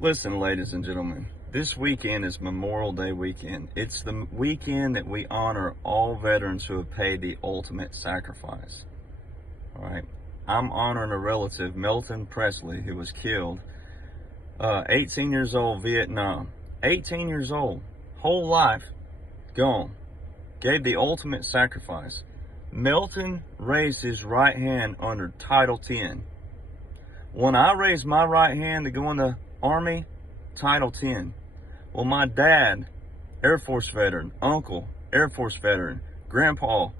Listen, ladies and gentlemen, this weekend is Memorial Day weekend. It's the weekend that we honor all veterans who have paid the ultimate sacrifice. All right. I'm honoring a relative, Milton Presley, who was killed, 18 years old, Vietnam. 18 years old, whole life gone. Gave the ultimate sacrifice. Milton raised his right hand under Title 10. When I raised my right hand to go in the Army, Title 10. Well, my dad, Air Force veteran, uncle, Air Force veteran, grandpa,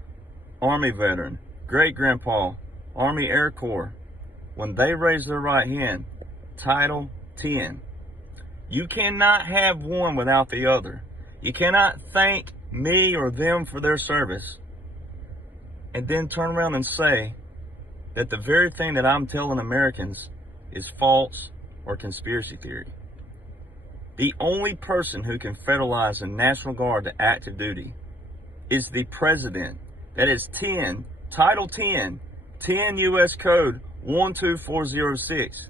Army veteran, great-grandpa, Army Air Corps, when they raised their right hand, Title 10. You cannot have one without the other. You cannot thank me or them for their service and then turn around and say that the very thing that I'm telling Americans is false or conspiracy theory. The only person who can federalize the National Guard to active duty is the president. That is Title 10 U.S. Code 12406.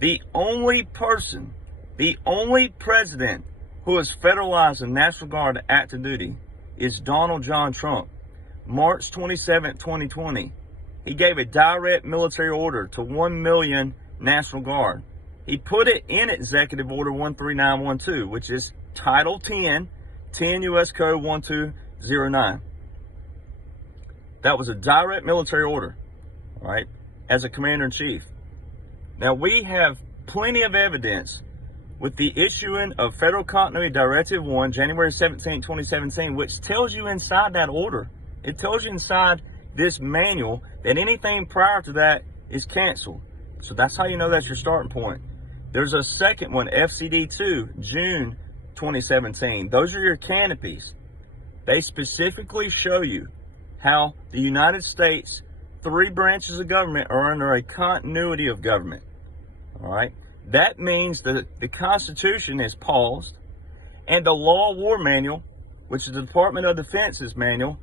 The only person, the only president who has federalized the National Guard to active duty is Donald John Trump. March 27, 2020, he gave a direct military order to 1 million National Guard. He put it in Executive Order 13912, which is Title 10 U.S. Code 1209. That was a direct military order, all right, as a commander-in-chief. Now, we have plenty of evidence with the issuing of Federal Continuity Directive 1, January 17, 2017, which tells you inside that order, it tells you inside this manual that anything prior to that is canceled. So that's how you know that's your starting point. There's a second one, FCD 2, June 2017. Those are your canopies. They specifically show you how the United States, 3 branches of government are under a continuity of government. All right. That means that the Constitution is paused and the Law of War Manual, which is the Department of Defense's manual,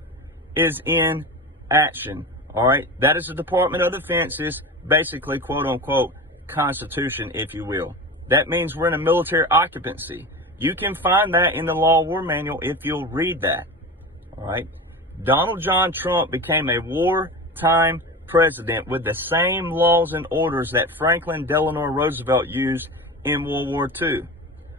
is in action. All right. That is the Department of Defense's basically quote unquote Constitution, if you will. That means we're in a military occupancy. You can find that in the Law of War Manual if you'll read that. All right. Donald John Trump became a wartime president with the same laws and orders that Franklin Delano Roosevelt used in World War II.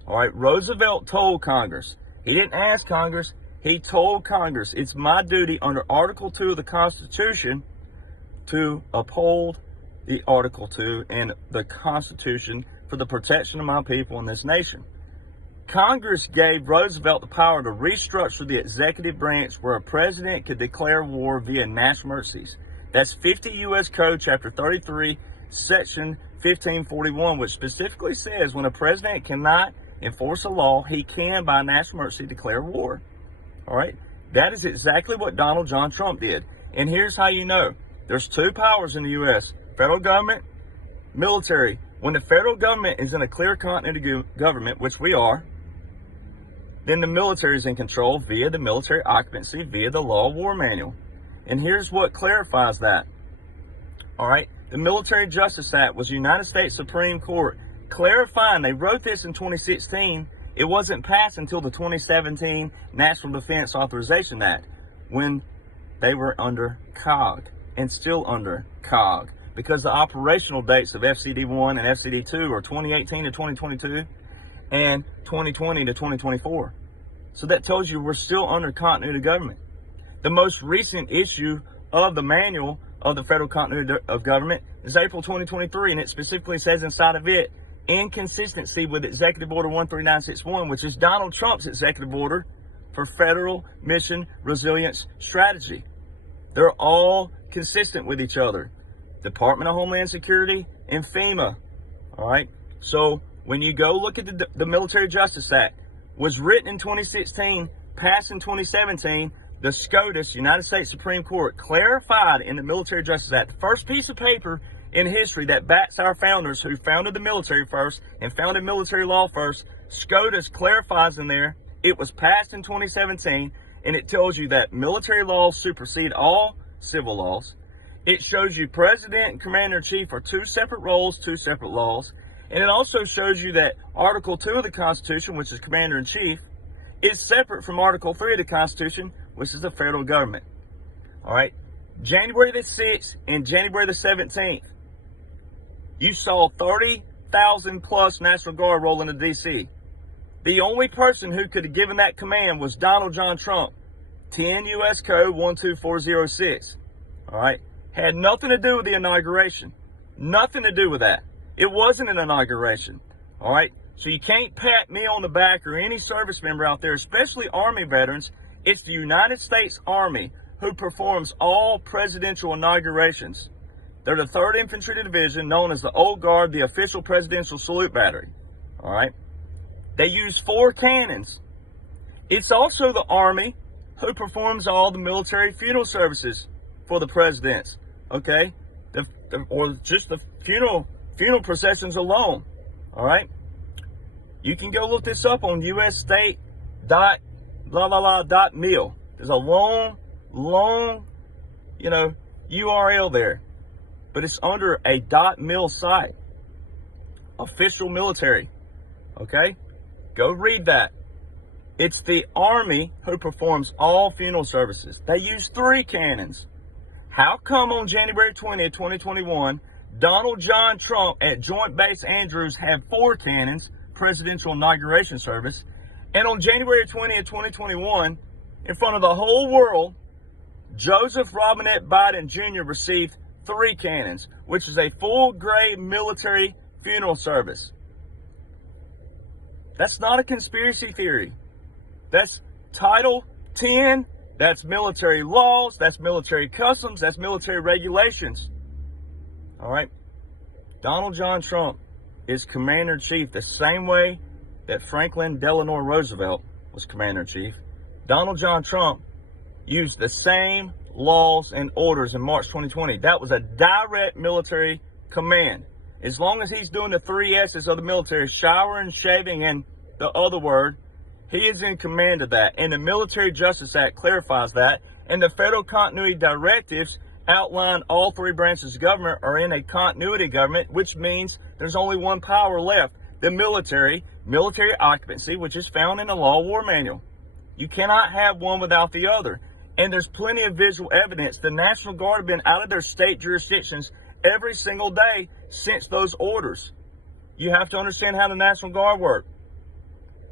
All right. Roosevelt told Congress. He didn't ask Congress. He told Congress, it's my duty under Article 2 of the Constitution to uphold the Article 2 and the Constitution for the protection of my people in this nation. Congress gave Roosevelt the power to restructure the executive branch where a president could declare war via national emergencies. That's 50 U.S. Code, Chapter 33, Section 1541, which specifically says when a president cannot enforce a law, he can, by national emergency, declare war. All right? That is exactly what Donald John Trump did. And here's how you know. There's 2 powers in the U.S., federal government, military. When the federal government is in a clear continuity government, which we are, then the military is in control via the military occupancy, via the Law of War Manual. And here's what clarifies that. All right. The Military Justice Act was United States Supreme Court clarifying. They wrote this in 2016. It wasn't passed until the 2017 National Defense Authorization Act when they were under COG and still under COG, because the operational dates of FCD 1 and FCD 2 are 2018 to 2022 and 2020 to 2024. So that tells you we're still under continuity of government. The most recent issue of the manual of the Federal Continuity of Government is April 2023, and it specifically says inside of it, inconsistency with Executive Order 13961, which is Donald Trump's executive order for federal mission resilience strategy. They're all consistent with each other. Department of Homeland Security and FEMA. All right. So when you go look at the Military Justice Act, was written in 2016, passed in 2017, the SCOTUS, United States Supreme Court, clarified in the Military Justice Act, the first piece of paper in history that backs our founders who founded the military first and founded military law first. SCOTUS clarifies in there, it was passed in 2017, and it tells you that military laws supersede all civil laws. It shows you president and commander-in-chief are 2 separate roles, 2 separate laws. And it also shows you that Article 2 of the Constitution, which is Commander-in-Chief, is separate from Article 3 of the Constitution, which is the federal government. All right? January the 6th and January the 17th, you saw 30,000 plus National Guard roll into D.C. The only person who could have given that command was Donald John Trump. 10 U.S. Code 12406. All right? Had nothing to do with the inauguration. Nothing to do with that. It wasn't an inauguration. All right? So you can't pat me on the back or any service member out there, especially Army veterans. It's the United States Army who performs all presidential inaugurations. They're the 3rd Infantry Division, known as the Old Guard, the official presidential salute battery. All right? They use 4 cannons. It's also the Army who performs all the military funeral services for the presidents. Okay? Or just the funeral processions alone. All right? You can go look this up on usstate.mil. There's a long, URL there. But it's under a .mil site. Official military. Okay? Go read that. It's the Army who performs all funeral services. They use 3 cannons. How come on January 20th, 2021, Donald John Trump at Joint Base Andrews had 4 cannons, presidential inauguration service, and on January 20th, 2021, in front of the whole world, Joseph Robinette Biden Jr. received 3 cannons, which is a full-grade military funeral service. That's not a conspiracy theory. That's Title 10. That's military laws. That's military customs. That's military regulations. All right? Donald John Trump is Commander-in-Chief the same way that Franklin Delano Roosevelt was Commander-in-Chief. Donald John Trump used the same laws and orders in March 2020. That was a direct military command. As long as he's doing the 3 S's of the military, showering, shaving, and the other word, he is in command of that. And the Military Justice Act clarifies that. And the federal continuity directives outline all 3 branches of government are in a continuity government, which means there's only one power left. The military occupancy, which is found in the Law War Manual. You cannot have one without the other. And there's plenty of visual evidence. The National Guard have been out of their state jurisdictions every single day since those orders. You have to understand how the National Guard work.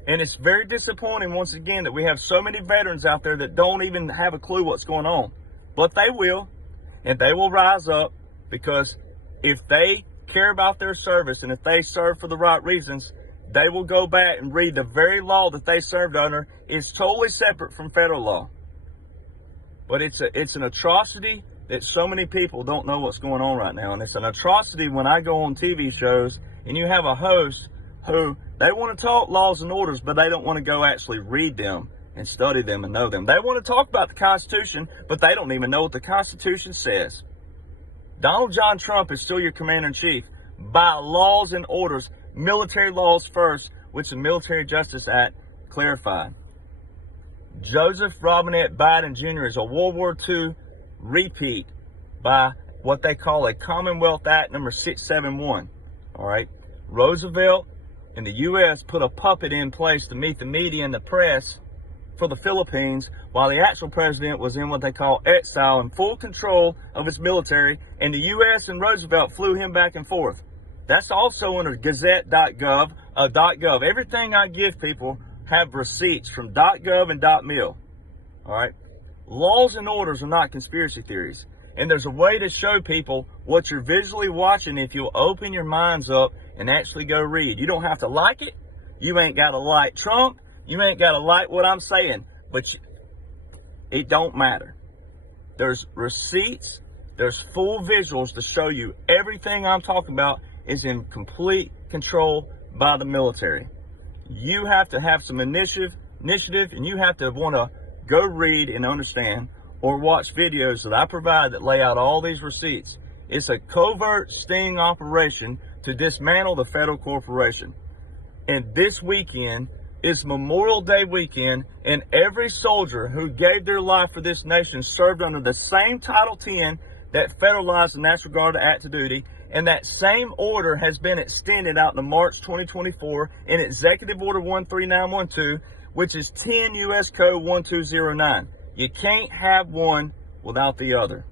And it's very disappointing, once again, that we have so many veterans out there that don't even have a clue what's going on. But they will, and they will rise up, because if they care about their service and if they serve for the right reasons, they will go back and read the very law that they served under is totally separate from federal law. But it's an atrocity that so many people don't know what's going on right now. And it's an atrocity when I go on TV shows and you have a host who they want to talk laws and orders, but they don't want to go actually read them and study them and know them. They want to talk about the Constitution, but they don't even know what the Constitution says. Donald John Trump is still your Commander-in-Chief by laws and orders, military laws first, which the Military Justice Act clarified. Joseph Robinette Biden Jr. is a World War II repeat by what they call a Commonwealth Act number 671. All right. Roosevelt and the U.S. put a puppet in place to meet the media and the press for the Philippines, while the actual president was in what they call exile and full control of his military, and the U.S. and Roosevelt flew him back and forth. That's also under Gazette.gov, .gov. Everything I give people have receipts from .gov and .mil. All right. Laws and orders are not conspiracy theories. And there's a way to show people what you're visually watching if you'll open your minds up and actually go read. You don't have to like it. You ain't got to like Trump. You ain't got to like what I'm saying. But it don't matter. There's receipts. There's full visuals to show you everything I'm talking about is in complete control by the military. You have to have some initiative, and you have to want to go read and understand or watch videos that I provide that lay out all these receipts. It's a covert sting operation to dismantle the federal corporation. And this weekend is Memorial Day weekend, and every soldier who gave their life for this nation served under the same Title 10 that federalized the National Guard active duty, And that same order has been extended out to March 2024 in Executive Order 13912, which is 10 U.S. Code 1209. You can't have one without the other.